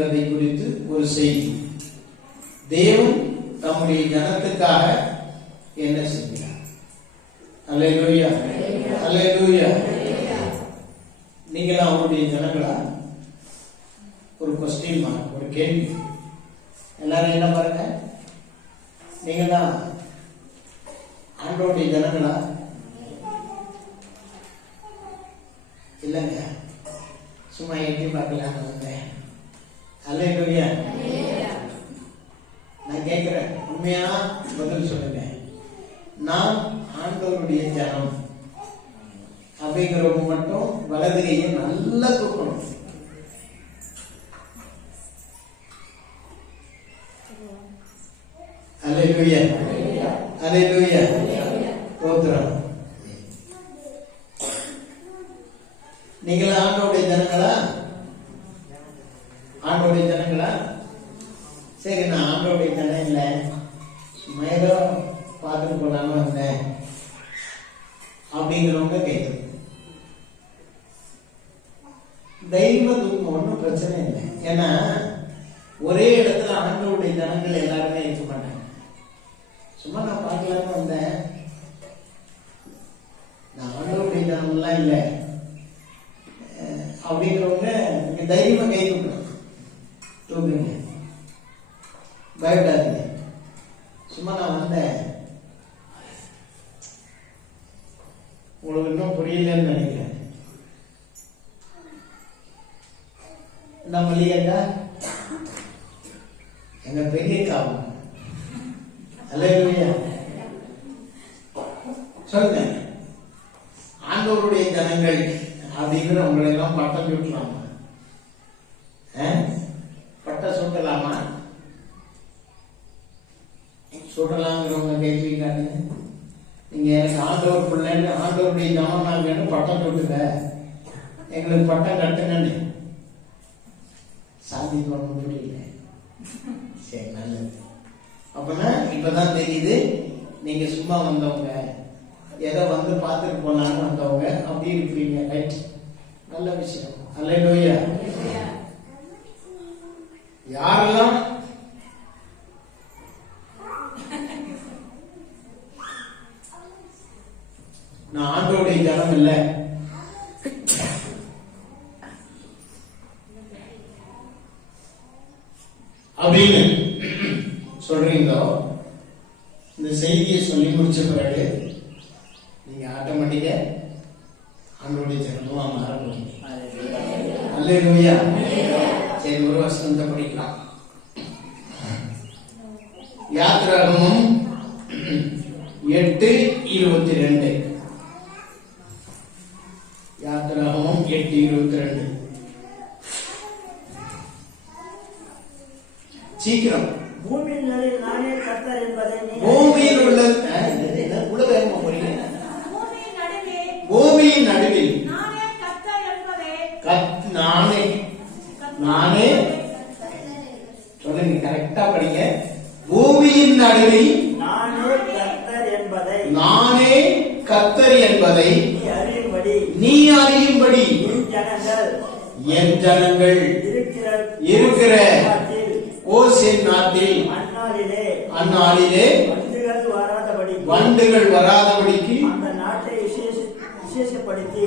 என்கிறதை குறித்து ஒரு செய்தி. தேவன் தம்முடைய ஜனத்துக்காக என்ன செய்கிறார்? அல்லேலூயா. அல்லேலூயா. நீங்களாம் அவருடைய ஜனங்களா? ஒரு கொஸ்டின் மார்க் ஒரு கேள்வி. எல்லாரும் என்ன பாருங்க? நீங்க தான் ஆண்டோடைய ஜனங்களா? இல்லைங்க. சும்மா எட்டி பார்க்கலான்னு வந்தேன். அல்லேலூயா நான் கேட்கிறேன் உண்மையா பதில் சொல்லுங்க நான் ஆண்டவருடைய ஜனம் அப்படிங்கிறவங்க மட்டும் வலது கையை நல்லா தூக்கணும் அல்லேலூயா அல்லேலூயா ஸ்தோத்திரம் நீங்களா ஆண்டோடைய ஜனங்களா ஆண்டோடைய ஜனங்களா சரி நான் ஆண்டோடைய ஜனம் இல்லை சும்மா ஏதோ பார்த்துட்டு போலான்னு வந்தேன் அப்படிங்கிறவங்க கேட்குறது தெய்வ துக்கம் ஒன்றும் பிரச்சனை இல்லை ஏன்னா ஒரே இடத்துல ஆண்டவருடைய ஜனங்கள் எல்லாருமே இது பண்ணாங்க சும்மா நான் பார்க்கலான்னு வந்தேன். நான் ஆண்டவருடைய ஜனம்லாம் இல்லை. அப்படிங்கிறவங்க நீங்க தைரியமா கை தூக்கணும் தூக்குங்க பயப்படாதீங்க சும்மா நான் வந்தேன் உங்களுக்கு இன்னும் புரியலன்னு நினைக்கிறேன் நம்ம இல்லையாக்கா எங்க பெரிய காவம் அல்லேலூயா சொல்லுங்க ஆண்டவருடைய ஜனங்கள் அப்படிங்கிற உங்களை எல்லாம் பட்டம் சுட்டலாமா ஆ? பட்டம் சுட்டலாமா சுடலாங்கிறவங்க கேள்வி காட்டுங்க நீங்க எனக்கு ஆண்டவர் பிள்ளைன்னு ஆண்டவருடைய ஜனம் நாங்கன்னு பட்டம் சுட்டுங்க எங்களுக்கு பட்டம் கட்டுங்கன்னு. சாதிக்கு ஒன்றும் புரியல சரி நல்லது. அப்பனா இப்பதான் தெரியுது நீங்க சும்மா வந்தவங்க. ஏதோ வந்து பார்த்துட்டு போனான்னு வந்தவங்க. அப்படி இருப்பீங்க. ரைட். நல்ல விஷயம். அல்லையா யாரெல்லாம் நான் ஆண்டோடைய ஜனம் இல்லை. அப்படின்னு சொல்றீங்களோ? இந்த செய்தியை சொல்லி முடிச்ச பிறகு நீங்க ஆட்டோமேட்டிக்கா ஆண்டோடைய ஜனமா மாற போறீங்க அல்லேலூயா. சரி ஒரு வசனத்தை படிக்கலாம். யாத்திராகமும் எட்டு இருபத்தி ரெண்டு. யாத்திராகமும் எட்டு இருபத்தி ரெண்டு சீக்கிரம் நானே கர்த்தர் என்பதை பூமியில் உள்ள பூமியின் நடுவில். நானே. நானே. சொல்லுங்க கரெக்டா படிங்க. பூமியின் நடுவில். நானே கர்த்தர் என்பதை நானே கத்தர் என்பதை. நீ அறியும்படி நீ அறியும்படி. ஜனங்கள் என் ஜனங்கள் இருக்கிற ஓசின் நாட்டில் அந்நாளிலே அந்நாளிலே வண்டுகள் வராதபடி வண்டுகள் வராதபடிக்கு அந்த நாட்டை விசேஷ விசேஷப்படுத்தி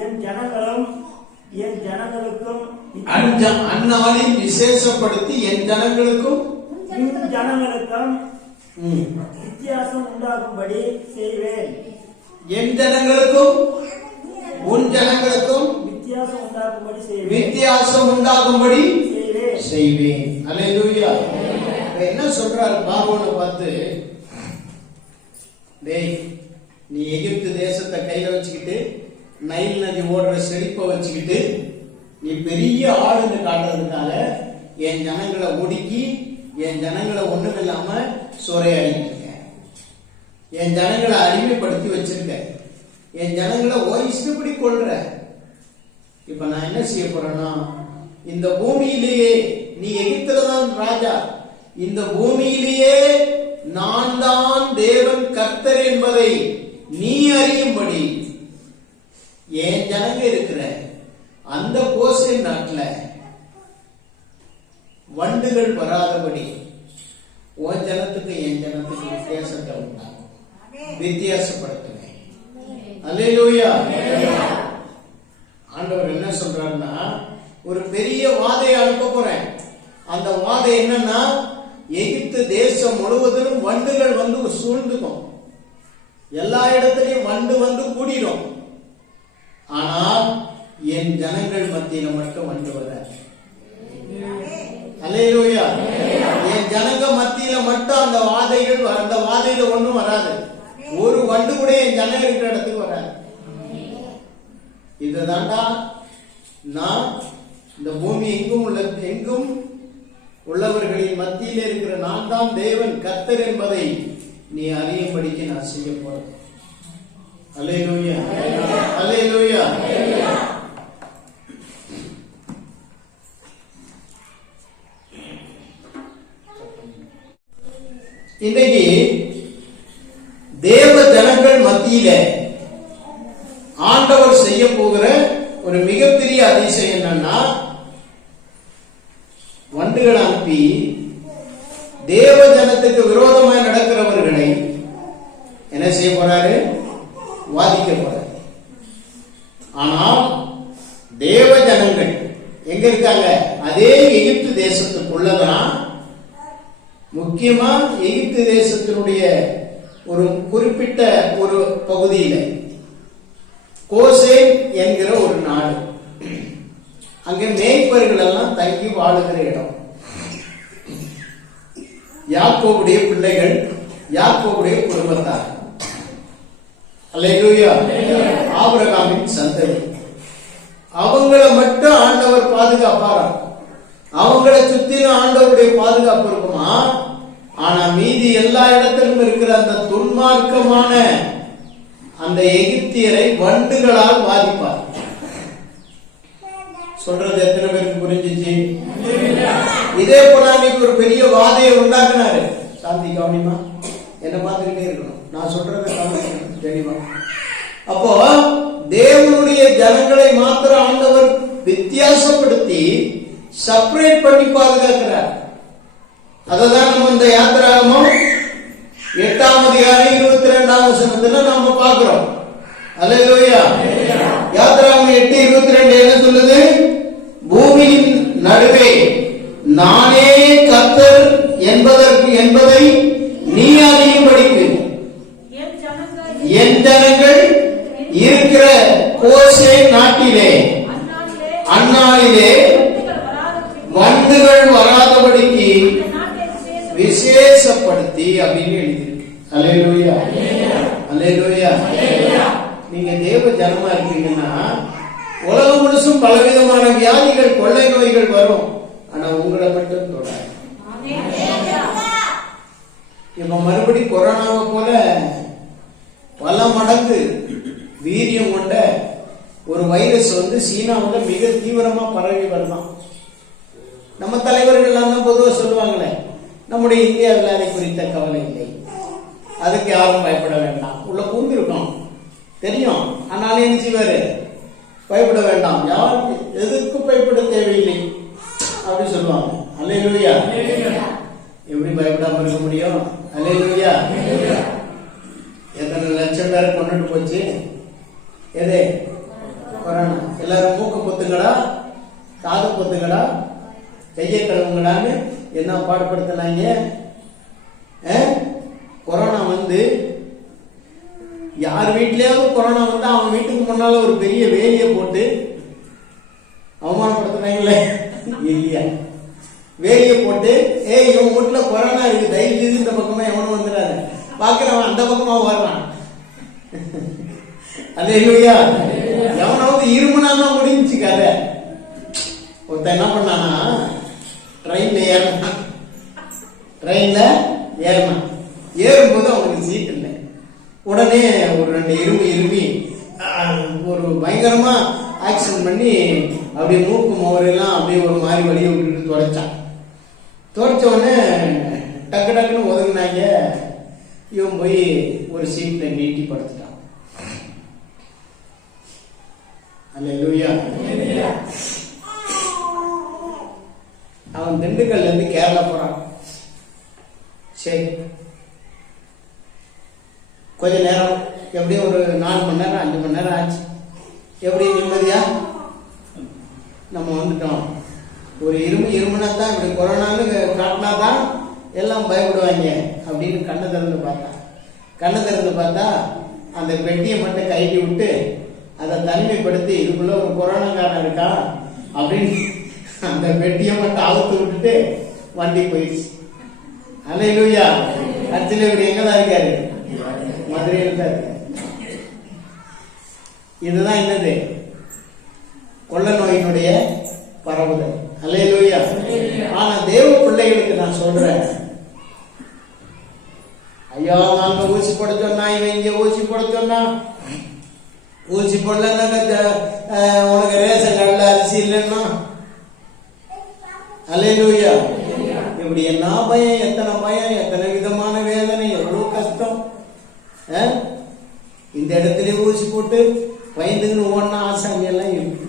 என் ஜனங்களும் என் ஜனங்களுக்கும் அந்நாளில் விசேஷப்படுத்தி என் ஜனங்களுக்கும் ஜனங்களுக்கும் வித்தியாசம் உண்டாகும்படி செய்வேன். என் ஜனங்களுக்கும் உன் ஜனங்களுக்கும் வித்தியாசம் உண்டாகும்படி செய்வேன். வித்தியாசம் உண்டாகும்படி செய்வேன். அல்லேலூயா. என்ன சொல்றாரு பார்வோனை பார்த்து டேய் நீ எகிப்து தேசத்தை கையில வச்சுக்கிட்டு நைல் நதி ஓடுற செழிப்பை வச்சுக்கிட்டு நீ பெரிய ஆளுன்னு காட்டுறதுனால என் ஜனங்களை ஒடுக்கி என் ஜனங்களை ஒண்ணும் இல்லாம சூறையாடிட்டு என் ஜனங்களை அடிமைப்படுத்தி வச்சிருக்க. என் ஜனங்களை ஓ இஷ்டப்படி கொள்ற இப்ப நான் என்ன செய்ய போறேன்னா இந்த பூமியிலேயே நீ எகிப்துல தான் ராஜா. இந்த பூமியிலேயே நான் தான் தேவன் கர்த்தர் என்பதை நீ அறியும்படி என் ஜனங்க இருக்கிற அந்த கோசை நாட்டில் வண்டுகள் வராதபடி உன் ஜனத்துக்கு என் ஜனத்துக்கு வித்தியாசத்தை உண்டாகும் வித்தியாசப்படுத்தும் அல்லேலூயா. ஆண்டவர் என்ன சொல்றாருன்னா ஒரு பெரிய வாதையை அனுப்ப போறேன். அந்த வாதை என்னன்னா எகிப்து தேசம் முழுவதிலும் வண்டுகள் வந்து சூழ்ந்துக்கும். எல்லா இடத்துலயும் வண்டு வந்து கூடிடும். ஆனால் என் ஜனங்கள் மத்தியில மட்டும் வண்டு வர. அல்லேலூயா. என் ஜனங்க மத்தியில மட்டும் அந்த வாதைகள் அந்த வாதையில ஒண்ணும் வராது. வண்டு கூட என் ஜன்னல் இருக்கிற இடத்துக்கு வராது. இதுதான்டா நான் இந்த பூமி எங்கும் உள்ள எங்கும் உள்ளவர்களின் மத்தியில் இருக்கிற நான் தான் தேவன் கத்தர் என்பதை நீ அறியும்படிக்கு நான் செய்ய போறேன் அல்லேலூயா லோயா இன்னைக்கு தேவ ஜனங்கள் மத்தியில ஆண்டவர் செய்ய போகிற ஒரு மிகப்பெரிய அதிசயம் என்னன்னா வண்டுகள் அனுப்பி தேவ ஜனத்துக்கு விரோதமாய் நடக்கிறவர்களை என்ன செய்ய போறாரு? வாதிக்க போறாரு. ஆனால் தேவ ஜனங்கள் எங்க இருக்காங்க? அதே எகிப்து தேசத்துக்குள்ளதான். முக்கியமா எகிப்து தேசத்தினுடைய ஒரு குறிப்பிட்ட ஒரு பகுதியில. கோசேன் என்கிற ஒரு நாடு. அங்க மேய்ப்பர்கள் எல்லாம் தங்கி வாழுகிற இடம். யாக்கோவுடைய பிள்ளைகள் யாக்கோவுடைய குடும்பத்தார். அல்லேலூயா. ஆபிரகாமின் சந்ததி. அவங்கள மட்டும் ஆண்டவர் பாதுகாப்பாராம் அவங்கள சுத்தின ஆண்டவருடைய பாதுகாப்பு இருக்குமா? ஆனா மீதி எல்லா இடத்திலும் இருக்கிற அந்த துன்மார்க்கமான அந்த எகிப்தியரை வண்டுகளால் பாதிப்பார் சொல்றது எத்தனை பேருக்கு புரிஞ்சிச்சு? இதே போல அன்னைக்கு ஒரு பெரிய வாதையை உண்டாக்குனாரு. சாந்தி கவனிமா? என்ன பார்த்துக்கிட்டே இருக்கணும். நான் சொல்றது கவனிக்கணும். தெளிவா அப்போ தேவனுடைய ஜனங்களை மாத்திரம் ஆண்டவர் வித்தியாசப்படுத்தி செப்பரேட் பண்ணி பாதுகாக்கிறார். அதைதான் நம்ம இந்த யாத்திராகமும் எட்டாம் அதிகாரம் இருபத்தி ரெண்டாம் வசனத்துல நாம பாக்குறோம் அல்லேலூயா. யாத்திராகம் எட்டு இருபத்தி ரெண்டு என்ன சொல்லுது? பூமியின் நடுவே நானே கர்த்தர் என்பதற்கு என்பதை நீ அறியும்படிக்கு என் ஜனங்கள் என் ஜனங்கள் இருக்கிற கோசே நாட்டிலே அந்நாளிலே அந்நாளிலே வண்டுகள் வராதபடிக்கு வண்டுகள் வராதபடிக்கு இந்த நாட்டை விசேஷம் விசேஷப்படுத்தி அப்படின்னு எழுதியிருக்கு. அல்லேலூயா. அல்லேலூயா. நீங்க தேவ ஜனமா இருக்கீங்கன்னா உலகம் முழுசும் பலவிதமான வியாதிகள் கொள்ளை நோய்கள் வரும். ஆனா உங்களை மட்டும் தொடாது இப்ப மறுபடி கொரோனாவை போல பல மடங்கு வீரியம் கொண்ட ஒரு வைரஸ் வந்து சீனாவில் மிக தீவிரமா பரவி வருதான். நம்ம தலைவர்கள் எல்லாம் தான் பொதுவாக சொல்லுவாங்களே நம்முடைய இந்தியாவில் அதை குறித்த கவலை இல்லை. அதுக்கு யாரும் பயப்பட வேண்டாம். உள்ள பூந்திருக்கோம் தெரியும். ஆனால் என்ன செய்வாரு? பயப்பட வேண்டாம். யாருக்கு எதுக்கு பயப்பட தேவையில்லை? அப்படி சொல்லுவாங்க. அல்லையா எப்படி பயப்படாம இருக்க முடியும்? அல்லையா எத்தனை லட்சம் பேரை கொண்டுட்டு போச்சு? எது? கொரோனா. எல்லாரும் மூக்க பொத்துங்களா காது பொத்துங்கடா கையை கழுவுங்கடான்னு என்ன பாடுபடுத்தினாங்க ஆ? கொரோனா வந்து யார் வீட்லயாவது கொரோனா வந்து அவன் வீட்டுக்கு முன்னால ஒரு பெரிய வேலியை போட்டு அவமானப்படுத்துனாங்களே இல்லையா? வேலியை போட்டு ஏய் இவன் வீட்டுல கொரோனா இருக்கு தயவு செய்து இந்த பக்கமா எவனும் வந்துடாரு பாக்குறவன் அந்த பக்கமா வர்றான் அதே இல்லையா எவனாவது இருமுனா தான் முடிஞ்சுச்சு கதை. ஒருத்தன் என்ன பண்ணானா ட்ரெயின்ல ஏறணும்? ட்ரெயின்ல ஏறணும்? ஏறும்போது அவனுக்கு சீட் இல்லை. உடனே ஒரு ரெண்டு இரும்பு இரும்பி ஒரு பயங்கரமா ஆக்சிடென்ட் பண்ணி அப்படியே மூக்கு மோரெல்லாம் அப்படியே ஒரு மாதிரி வழியை விட்டுட்டு தொடச்சான். துடைச்ச உடனே டக்கு டக்குன்னு ஒதுங்கினாங்க இவன் போய் ஒரு சீட்ல நீட்டி படுத்துட்டான். அல்லேலூயா அவன் திண்டுக்கல்ல இருந்து கேரளா போறான் சரி. கொஞ்ச நேரம் எப்படியும் ஒரு நாலு மணி நேரம் அஞ்சு மணி நேரம் ஆச்சு. எப்படி நிம்மதியா? நம்ம வந்துட்டோம். ஒரு இரும்பு இரும்புனா தான் இப்படி கொரோனான்னு காட்டினா தான் எல்லாம் பயப்படுவாங்க அப்படின்னு கண்ணை திறந்து பார்த்தா. கண்ணை திறந்து பார்த்தா அந்த பெட்டியை மட்டும் கைட்டி விட்டு அதை தனிமைப்படுத்தி இதுக்குள்ள ஒரு கொரோனாக்காரன் இருக்கா அப்படின்னு அந்த பெட்டியை மட்டும் அவுத்து விட்டுட்டு வண்டி போயிடுச்சு. அலையிலூயா? இல்லையா இவர் எங்க எங்கதான் இருக்காரு? மதுரையில் தான் இருக்காரு இதுதான் என்னது? கொள்ள நோயினுடைய பரவுதல். அல்லேலூயா ஆனா தேவ பிள்ளைகளுக்கு நான் சொல்றேன். ஐயா நாங்க ஊசி போட சொன்னா இவன் இங்க ஊசி போட சொன்னா. ஊசி போடலன்னாக்க உனக்கு ரேஷன் கடல அரிசி இல்லைன்னா அலையிலூயா இப்படி என்ன பயம் எத்தனை பயம் எத்தனை விதமான வேதனை எவ்வளவு கஷ்டம். இந்த இடத்துல ஊசி போட்டு பயந்துக்குன்னு ஒன்னா ஆசாமி எல்லாம் இருக்கு.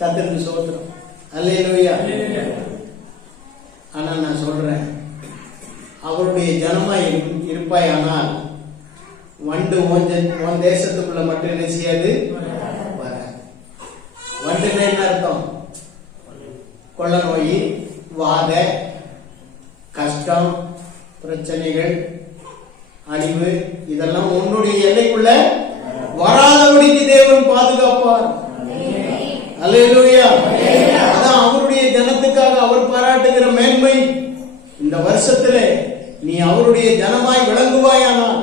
கத்திரிக்கு சோத்திரம். அல்லேலூயா ஆனா நான் சொல்றேன் அவருடைய ஜனமா இருப்பாயானால் வண்டு உன் தேசத்துக்குள்ள மட்டும் என்ன செய்யாது? வராது. என்ன அர்த்தம்? கொள்ள நோய் வாத கஷ்டம் பிரச்சனைகள் அழிவு இதெல்லாம் உன்னுடைய எல்லைக்குள்ள வராதபடிக்கு தேவன் பாதுகாப்பார். அல்லேலூயா. அதான் அவருடைய ஜனத்துக்காக அவர் பாராட்டுகிற மேன்மை. இந்த வருஷத்துல நீ அவருடைய ஜனமாய் விளங்குவாயானால்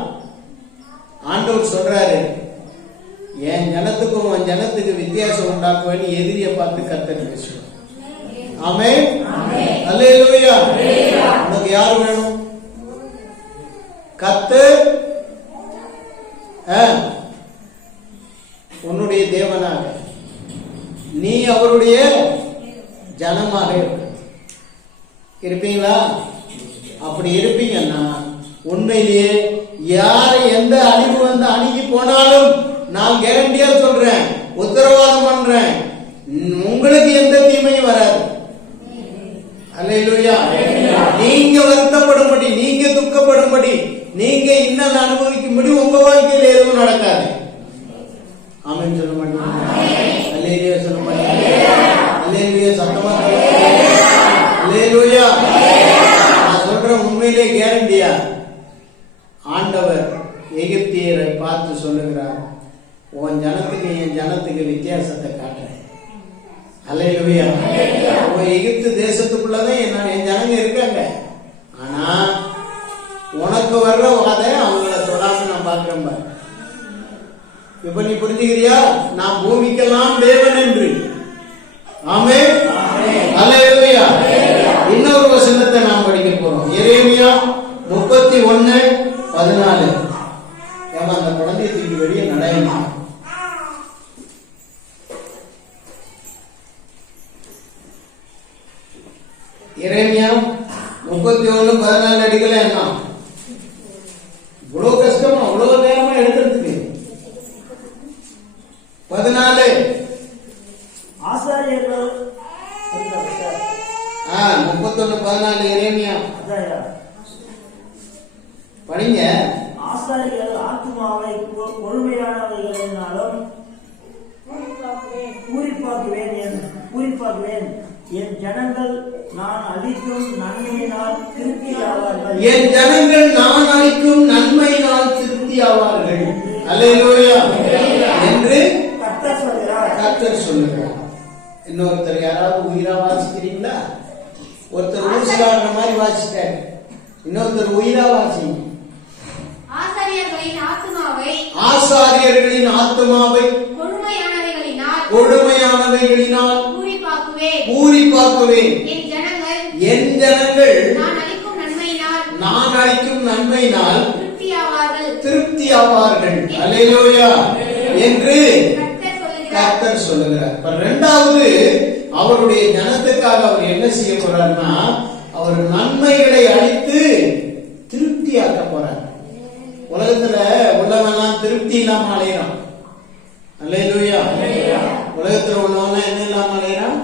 ஆண்டவர் சொல்றாரு என் ஜனத்துக்கும் உன் ஜனத்துக்கு வித்தியாசம் உண்டாக்குவேன்னு எதிரிய பார்த்து கத்தர் பேசுவார். ஆமே அல்லேலூயா. உனக்கு யார் வேணும்? கத்து. உன்னுடைய தேவனாக. நீ அவருடைய ஜனமாக இருக்க இருப்பீங்களா? அப்படி இருப்பீங்கன்னா உண்மையிலேயே யார் எந்த அழிவு வந்து அணுகி போனாலும் நான் கேரண்டியா சொல்றேன் உத்தரவாதம் பண்றேன் உம், உங்களுக்கு எந்த தீமையும் வராது அல்லேலூயா நீங்க வருத்தப்படும்படி நீங்க துக்கப்படும்படி நீங்க இன்னல் அனுபவிக்கும்படி உங்க வாழ்க்கையில் எதுவும் நடக்காது. ஆமென் சொல்ல மாட்டேன் அல்லேலூயா சொல்ல மாட்டேன் அல்லேலூயா சத்தமா அல்லேலூயா. நான் சொல்றேன் உண்மையிலே கேரண்டியா? ஆண்டவர் எகிப்தியரை பார்த்து சொல்லுகிறார் உன் ஜனத்துக்கு என் ஜனத்துக்கு வித்தியாசத்தை காட்டுறேன். அல்லேலூயா. உன் எகிப்து தேசத்துக்குள்ளதான் என்ன என் ஜனங்க இருக்காங்க ஆனா உனக்கு வர்ற வாதை அவங்கள தொடாம நான் பாக்குறேன் பாரு இப்ப நீ புரிஞ்சுக்கிறியா? நான் பூமிக்கெல்லாம் தேவன் என்று. ஆமே அல்லேலூயா. இன்னொரு வசனத்தை நாம் படிக்க போறோம். எரேமியா முப்பத்தி ஒன்னு பதினாலு. ஏமா அந்த குழந்தைய தூக்கி வெளியே நடையமா எரேமியா முப்பத்தி ஒண்ணு பதினாலு அடிக்கல என்ன இவ்வளவு கஷ்டமா இவ்வளவு நேரமா எடுக்கிறதுக்கு பதினாலு ஆசாரியர்கள் புரியுதா சார்? ஆ முப்பத்தொன்னு பதினாலு எரேமியா அதான்யா. படிங்க ஆசாரியர்கள் ஆத்மாவை கொ- கொழுமையானவைகளினாலும் பூரிப்பாக்குவேன். பூரிப்பாக்குவேன் என் பூரிப்பாக்குவேன் என் ஜனங்கள் நான் அளிக்கும் நன்மையினால் திருப்தி ஆவார்கள் என் ஜனங்கள் நான் அளிக்கும் நன்மையினால் திருப்தி ஆவார்கள் அல்லேலூயா. என்று கர்த்தர் சொல்லுகிறார். இன்னொருத்தர் யாராவது உயிரா வாசிக்கிறீங்களா? ஒருத்தர் ஊசுகாரன மாதிரி வாசிட்டாரு இன்னொருத்தர் உயிரா வாசிங்க. ஆசாரியர்களின் ஆத்மாவை கொடுமையானவைகளினால் பூரிப்பாக்குவேன். பூரிப்பாக்குவேன். என் ஜனங்கள் நான் அளிக்கும் நன்மையினால் நான் அளிக்கும் என்று கர்த்தர் சொல்லுகிறார். இப்ப ரெண்டாவது அவருடைய ஜனத்துக்காக அவர் என்ன செய்ய போறார்னா அவர் நன்மைகளை அழித்து திருப்தியாக்க போறார். உலகத்துல உள்ளவெல்லாம் திருப்தி இல்லாம அலையிறான். அல்லையா உலகத்துல உள்ளவெல்லாம் என்ன இல்லாம அலையிறான்?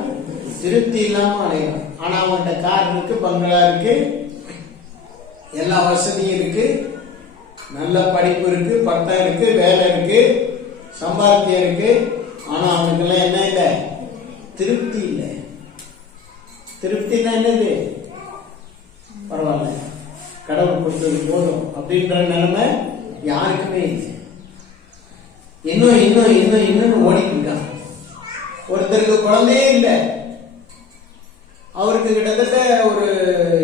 திருப்தி இல்லாம அலையிறான். ஆனா அவன்கிட்ட கார் இருக்கு பங்களா இருக்கு. எல்லா வசதியும் இருக்கு. நல்ல படிப்பு இருக்கு பட்டம் இருக்கு வேலை இருக்கு சம்பாத்தியம் இருக்கு. ஆனா அவனுக்கெல்லாம் என்ன இல்லை? திருப்தி இல்லை. திருப்தினா என்னது? பரவாயில்ல. கடவுள் கொடுத்தது போதும். அப்படின்ற நிலைமை யாருக்குமே இல்லை. இன்னும் இன்னும் இன்னும் இன்னும் ஓடிட்டு இருக்கான். ஒருத்தருக்கு குழந்தையே இல்லை. அவருக்கு கிட்டத்தட்ட ஒரு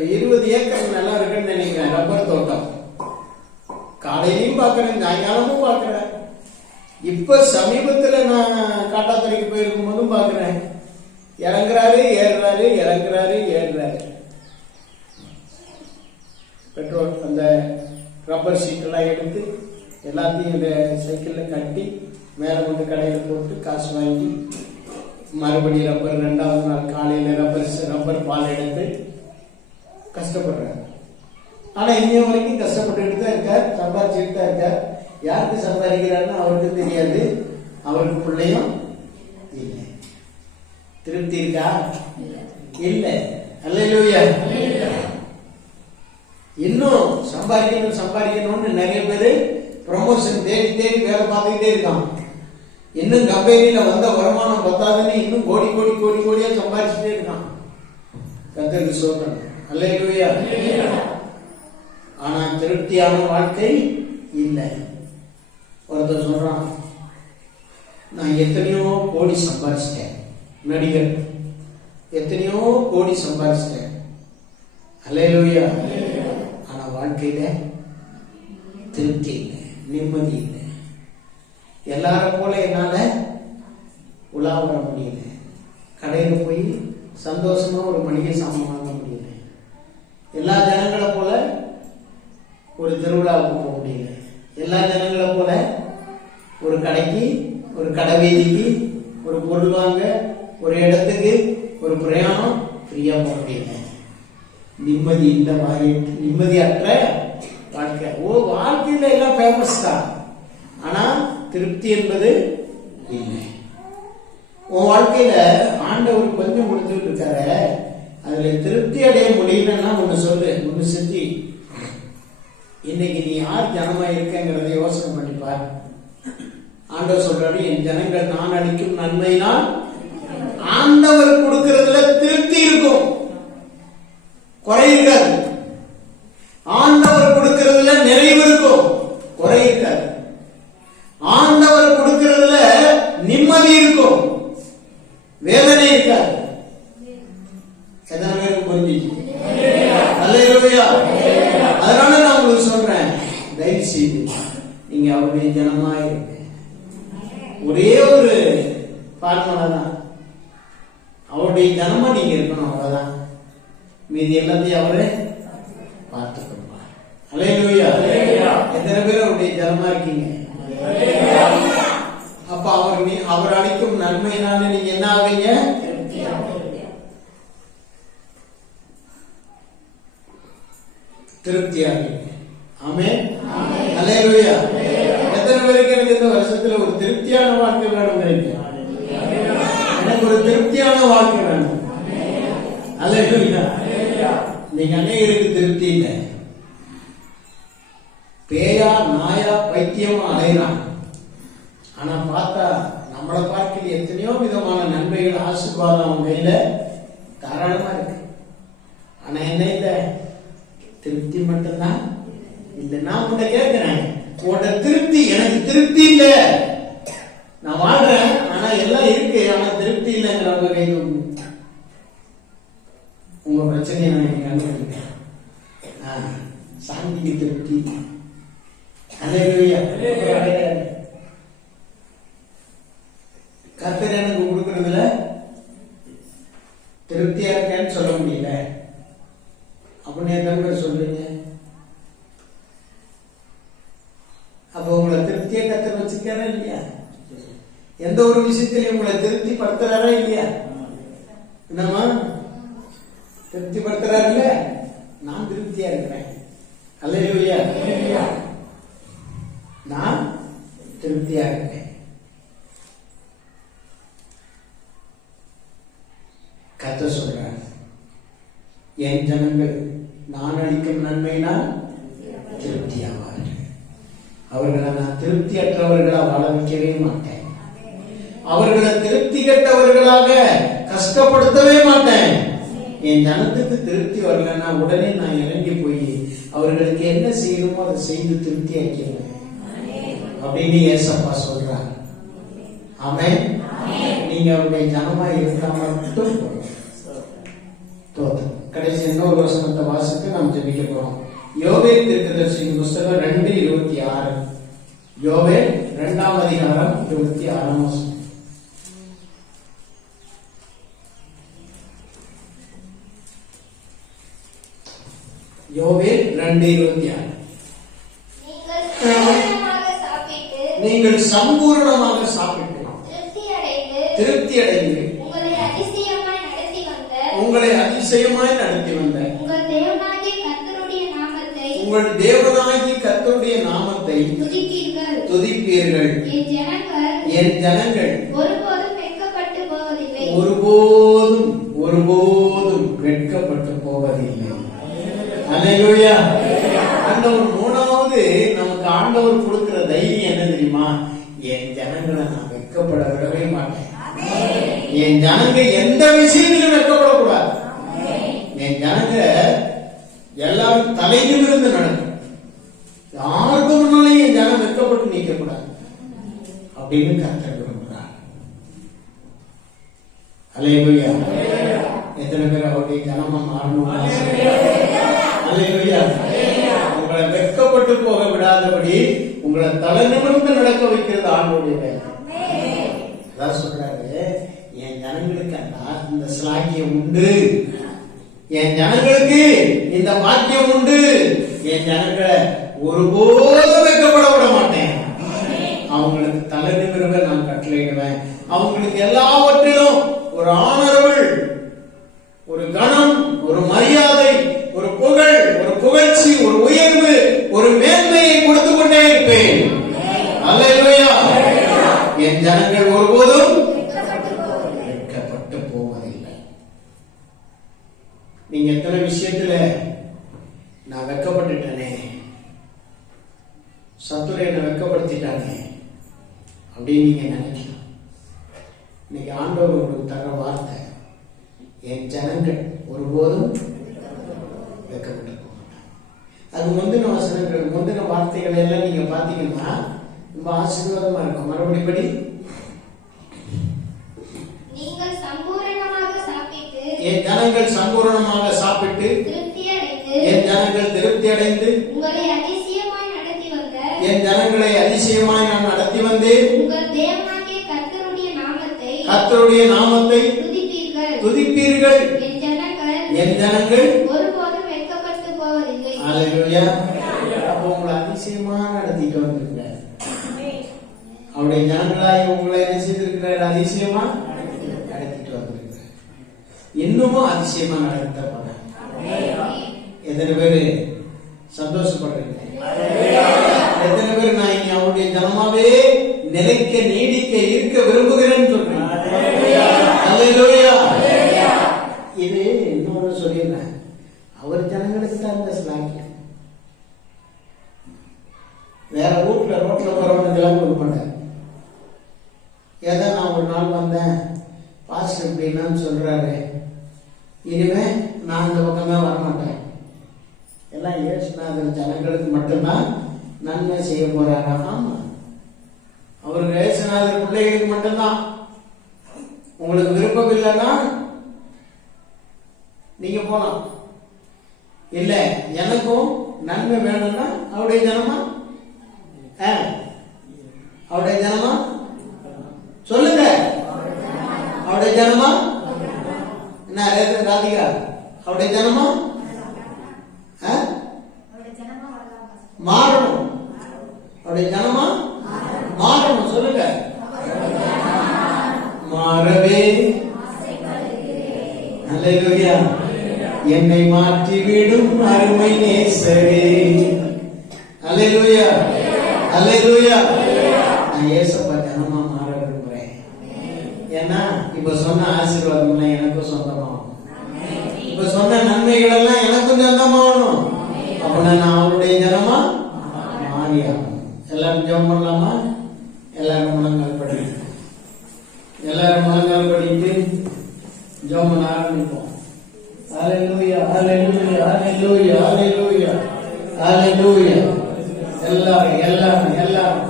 இருபது ஏக்கர் நல்லா இருக்குன்னு நினைக்கிறேன் ரப்பர் தோட்டம். காலையிலையும் பார்க்குறேன் சாயங்காலமும் பார்க்குறேன். இப்ப சமீபத்துல நான் காட்டாத்துறைக்கு போயிருக்கும் போதும் பார்க்கறேன். இறங்குறாரு ஏறுறாரு இறங்குறாரு ஏறுறாரு. பெட்ரோல் அந்த ரப்பர் ஷீட்டெல்லாம் எடுத்து எல்லாத்தையும் இந்த சைக்கிளில் கட்டி மேலே கொண்டு கடையில் போட்டு காசு வாங்கி மறுபடியும் ரப்பர் ரெண்டாவது நாள் காலையில் ரப்பர் ரப்பர் பால் எடுத்து கஷ்டப்படுறாரு. ஆனா இன்னைய வரைக்கும் கஷ்டப்பட்டுக்கிட்டு தான் இருக்கார் சம்பாதிச்சுட்டு தான் இருக்கார். யாருக்கு சம்பாதிக்கிறாருன்னு அவருக்கு தெரியாது. அவருக்கு பிள்ளையும் இல்லை. திருப்தி இருக்கா? இல்ல. அல்லேலூயா. இன்னும் சம்பாதிக்கணும் சம்பாதிக்கணும்னு நிறைய பேரு ப்ரமோஷன் தேடி தேடி வேலை பார்த்துக்கிட்டே இருக்கான் இன்னும் கம்பெனியில வந்த வருமானம் பத்தாதுன்னு இன்னும் கோடி கோடி கோடி கோடியா சம்பாதிச்சுட்டே இருக்கான். கத்தருக்கு சோதனை. அல்லேலூயா. ஆனா திருப்தியான வாழ்க்கை இல்லை. ஒருத்தர் சொல்றான் நான் எத்தனையோ கோடி சம்பாதிச்சிட்டேன் நடிகர் எத்தனையோ கோடி சம்பாதிச்சிட்டேன் அல்லேலூயா. ஆனா வாழ்க்கையில திருப்தி இல்லை நிம்மதி இல்லை. எல்லாரும் போல என்னால உலா வர முடியல. கடையில போய் சந்தோஷமா ஒரு மளிகை சாமான் வாங்க முடியல. எல்லா ஜனங்களை போல ஒரு திருவிழாவுக்கு போக முடியல. எல்லா ஜனங்களை போல ஒரு கடைக்கு ஒரு கடை வீதிக்கு ஒரு பொருள் வாங்க ஒரு இடத்துக்கு ஒரு பிரயாணம் ஃப்ரீயா போக முடியல. நிம்மதி இந்த மாதிரி நிம்மதியற்ற வாழ்க்கை. ஓ வாழ்க்கையில எல்லாம் ஃபேமஸ் தான். ஆனா திருப்தி என்பது இல்லை. உன் வாழ்க்கையில ஆண்டவர் கொஞ்சம் கொடுத்துட்டு இருக்காரு அதுல திருப்தி அடைய முடியலன்னா ஒண்ணு சொல்லு ஒண்ணு செஞ்சு இன்னைக்கு நீ யார் ஜனமா இருக்கங்கிறத யோசனை பண்ணிப்பார் ஆண்டவர் சொல்றாரு என் ஜனங்கள் நான் அளிக்கும் நன்மையினால் ஆண்டவர் கொடுக்கறதுல திருப்தி இருக்கும். குறை இருக்காது. ஆண்டவர் கொடுக்கறதுல நிறைவு இருக்கும் குறை இருக்காது ஆண்டவர் கொடுக்கறதுல நிம்மதி இருக்கும் வேதனை இருக்காது எத்தனை பேருக்கு புரிஞ்சிச்சு அல்லேலூயா அதனால நான் உங்களுக்கு சொல்றேன் தயவு செய்து நீங்க அவருடைய ஜனமா இருங்க ஒரே ஒரு ஃபார்முலா தான் அவருடைய ஜனமா நீங்க இருக்கணும் அவ்வளவுதான் எல்லாத்தையும் அவரே பார்த்துக்கொள்வார். அல்லேலூயா எத்தனை பேர் அவருடைய ஜனமா இருக்கீங்க? அப்ப அவர் நீ அவர் அளிக்கும் நன்மையினால நீங்க என்ன ஆவீங்க? திருப்தி ஆவீங்க. ஆமே அல்லேலூயா எத்தனை பேருக்கு எனக்கு இந்த வருஷத்துல ஒரு திருப்தியான வாழ்க்கை வேணும் எனக்கு ஒரு திருப்தியான வாழ்க்கை வேணும். அல்லேலூயா நீங்க அநேகருக்கு திருப்தி இல்லை பேயா நாயா பைத்தியமா அலைகிறான் ஆனா பார்த்தா நம்மளை பார்க்கல எத்தனையோ விதமான நன்மைகள் ஆசீர்வாதம் அவன் கையில தாராளமா இருக்கு. ஆனா என்ன இல்லை? திருப்தி மட்டும்தான் இல்லை. நான் உன்னை கேட்கிறேன் உன்னோட திருப்தி எனக்கு திருப்தி இல்லை. நான் வாழ்றேன் ஆனா எல்லாம் இருக்கு. ஆனா திருப்தி இல்லைங்கிறவங்க கையில் உண்டு. உங்க பிரச்சனையை நான் இன்னைக்கு கண்டுபிடிக்கிறேன் ஆ, திருப்தி அல்லேலூயா கர்த்தர் எனக்கு கொடுக்கறதுல திருப்தியா இருக்கேன்னு சொல்ல முடியல அப்படின்னு எத்தனை பேர் சொல்றீங்க அப்ப உங்களை திருப்தியா கத்தர் வச்சிருக்காரா இல்லையா எந்த ஒரு விஷயத்திலையும் உங்களை திருப்தி படுத்துறாரா இல்லையா என்னம்மா திருப்தி படுத்துறாருல்ல நான் திருப்தியா இருக்கிறேன் அல்லையா நான் திருப்தியா இருப்பேன் கத்த சொல்றார். என் ஜனங்கள் நான் அளிக்கும் நன்மையினால் திருப்தியாவார்கள். அவர்களை நான் திருப்தியற்றவர்களா வாழ வைக்கவே மாட்டேன். அவர்களை திருப்தி கெட்டவர்களாக கஷ்டப்படுத்தவே மாட்டேன். என் ஜனத்துக்கு திருப்தி வரலன்னா உடனே நான் இறங்கி போய் அவர்களுக்கு என்ன செய்யணுமோ அதை செய்து திருப்தி ஆக்கிடுவேன் அப்படின்னு ஏசப்பா சொல்றாங்க ஆமென். நீங்க அவருடைய ஜனமா இருந்தா மட்டும் தோத்தும் கடைசி இன்னொரு வசனத்தை வாசித்து நாம் ஜெபிக்க போறோம். யோவே தீர்க்கதரிசியின் புஸ்தகம் ரெண்டு இருபத்தி ஆறு. யோவே இரண்டாம் அதிகாரம் இருபத்தி ஆறாம் வசனம். யோவே ரெண்டு இருபத்தி ஆறு. நீங்கள் சம்பூரணமாக சாப்பிட்டு நீங்கள் சம்பூர்ணமாக சாப்பிட்டு திருப்தி அடைந்து திருப்தி அடைந்து உங்களை அதிசயமாய் நடத்தி வந்த உங்களை அதிசயமாய் நடத்தி வந்த உங்கள் தேவனாகிய கர்த்தருடைய நாமத்தை உங்கள் தேவனாகி கர்த்தருடைய நாமத்தை துதிப்பீர்கள் துதிப்பீர்கள். என் ஜனங்கள் என் ஜனங்கள் ஒருபோதும் வெட்கப்பட்டு போவதில்லை. ஒருபோதும் ஒருபோதும் வெட்கப்பட்டு போவதில்லை. ஆண்டவர் மூணாவது நமக்கு ஆண்டவர் கொடுக்கிற தைரியம் என்ன தெரியுமா? என் ஜனங்களை நான் வெட்கப்பட விடவே மாட்டேன். என் ஜனங்க எந்த விஷயத்திலும் வெட்கப்படக்கூடாது. ஜனங்க எல்லாரும் தலையிலிருந்து நடக்கும். யாருக்கு முன்னாலே என் ஜனம் வெட்கப்பட்டு நிற்க கூடாது அப்படின்னு கத்தர் விரும்புகிறார். அல்லேலூயா. எத்தனை பேர் அவருடைய ஜனமா மாறணும்? அல்லேலூயா. உங்களை வெட்கப்பட்டு போக விடாதபடி உங்களை தலை நிமிர்ந்து நடக்க வைக்கிறது ஆண்டோடைய வேலை. அதான் சொல்றாரு என் ஜனங்களுக்கு அந்த இந்த ஸ்லாக்கியம் உண்டு. என் ஜனங்களுக்கு இந்த பாக்கியம் உண்டு. என் ஜனங்களை ஒருபோதும் வெட்கப்பட விட மாட்டேன். அவங்களுக்கு தலை நிமிர்வை நான் கட்டளையிடுவேன். அவங்களுக்கு எல்லாவற்றிலும் ஒரு ஆணரவள் ஒரு கணம் ஒரு மரியாதை ஒரு புகழ் ஒரு புகழ்ச்சி ஒரு உயர்வு ஒரு மேன்மையை கொடுத்து கொண்டே இருப்பேன். அல்லேலூயா. என் ஜனங்கள் ஒருபோதும் வெட்கப்பட்டு போவதில்லை நீங்க எத்தனை விஷயத்துல நான் வெட்கப்பட்டுட்டேனே. சத்துரை என்னை வெட்கப்படுத்திட்டானே. அப்படின்னு நீங்க நினைக்கலாம். இன்னைக்கு ஆண்டவர் உங்களுக்கு தர வார்த்தை என் ஜனங்கள் ஒருபோதும் வெட்கப்பட்டு போக மாட்டாங்க. அது முந்தின வசனங்கள் முந்தின வார்த்தைகள் எல்லாம் நீங்க பாத்தீங்கன்னா ரொம்ப ஆசீர்வாதமா இருக்கும். நீங்கள் சாப்பிட்டு என் ஜனங்கள் சம்பூரணமாக சாப்பிட்டு ஜனங்கள் திருப்தி அடைந்து உங்களை அதிசயமாய் நடத்தி வந்த என் ஜனங்களை அதிசயமாய் நான் நடத்தி வந்தேன் உங்கள் தேவனாகிய கர்த்தருடைய நாமத்தை கர்த்தருடைய நாமத்தை துதிப்பீர்கள். துதிப்பீர்கள். என் ஜனங்கள் என் ஜனங்கள் ஒருபோதும் வெட்கப்பட்டு போவதில்லை. அல்லேலூயா அப்போ உங்களை அதிசயமா நடத்திட்டு வந்திருக்கிறார். அவருடைய ஜனங்களாய் உங்களை என்ன செய்திருக்கிறார்? அதிசயமா நடத்திட்டு வந்திருக்கிறார். இன்னமும் அதிசயமா நடத்த போறேன் எத்தனை பேரு சந்தோஷப்படுறீங்க? எத்தனை பேர் நான் இங்க அவருடைய ஜனமாவே நிலைக்க நீடிக்க இருக்க விரும்புகிறேன்னு சொல்றேன். இது இன்னொரு சொல்லிடுறேன். அவர் ஜனங்களுக்கு தான் இந்த ஸ்லாக்கியம் வேற ஊர்ல ரோட்ல போறவனுக்கெல்லாம் கொடுக்க மாட்டார் ஏதோ நான் ஒரு நாள் வந்தேன் பாஸ்டர் இப்படின்னு சொல்றாரு. இனிமே நான் இந்த பக்கமே வரமாட்டேன். எல்லாம் இயேசுநாதர் ஜனங்களுக்கு மட்டும்தான் நன்மை செய்ய போறாரா. ஆமா. அவர் இயேசுநாதர் பிள்ளைகளுக்கு மட்டும்தான். உங்களுக்கு விருப்பம் இல்லைன்னா நீங்க போலாம். இல்ல எனக்கும் நன்மை வேணும்னா அவருடைய ஜனமா? அவருடைய ஜனமா? சொல்லுங்க. அவருடைய ஜனமா? என்ன ராதிகா? அவருடைய ஜனமா? மாறணும் அவருடைய ஜனமா மாறணும் சொல்லுங்க. மாறவே. அல்லேலூயா. என்னை மாற்றிவிடும் அருமை நேசரே. அல்லேலூயா. அல்லேலூயா. நான் ஏசப்பா ஜனமா மாற விரும்புறேன். ஏன்னா இப்ப சொன்ன ஆசீர்வாதம்லாம் எனக்கும் சொந்தமாகும் இப்ப சொன்ன நன்மைகள் எல்லாம் எனக்கும் சொந்தமாகணும் அப்படின்னா நான் அவருடைய ஜனமா மாறியாகும் எல்லாரும் ஜெபம் பண்ணலாமா? எல்லாரும் முழங்கால் படி எல்லாரும் முழங்கால் படிட்டு ஜெபம் பண்ண ஆரம்பிப்போம். ஹalleluya ஹalleluya ஹalleluya ஹalleluya ஹalleluya எல்லாரும் எல்லாரும் எல்லாரும்.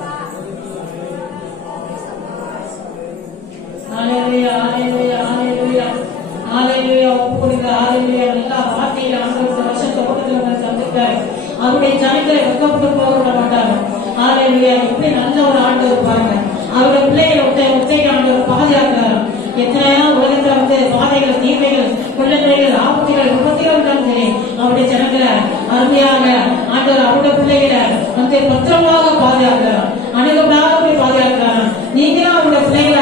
ஹalleluya ஹalleluya ஹalleluya ஹalleluya ஒப்புக்கொடுங்க. ஹalleluya எல்லா வார்த்தையில ஆண்டவர் இந்த வருஷ சந்தித்தார் அவருடைய ஜனங்களை வெட்கப்பட்டு போக விட எப்படி நல்ல ஒரு ஆண்டவர் பாருங்க. அவருடைய பிள்ளைகளை ஒத்தை ஒத்தைக்கு ஆண்டவர் பாதுகாக்கிறார். எத்தனையோ உலகத்துல வந்து பாதைகள் தீமைகள் கொள்ளத்தைகள் ஆபத்துகள் விபத்துகள் இருந்தாலும் சரி அவருடைய ஜனங்களை அருமையாக ஆண்டவர் அவருடைய பிள்ளைகளை வந்து பத்திரமாக பாதுகாக்கிறார். அணுகப்படாத போய் பாதுகாக்கிறார். நீங்களும் அவருடைய பிள்ளைகளை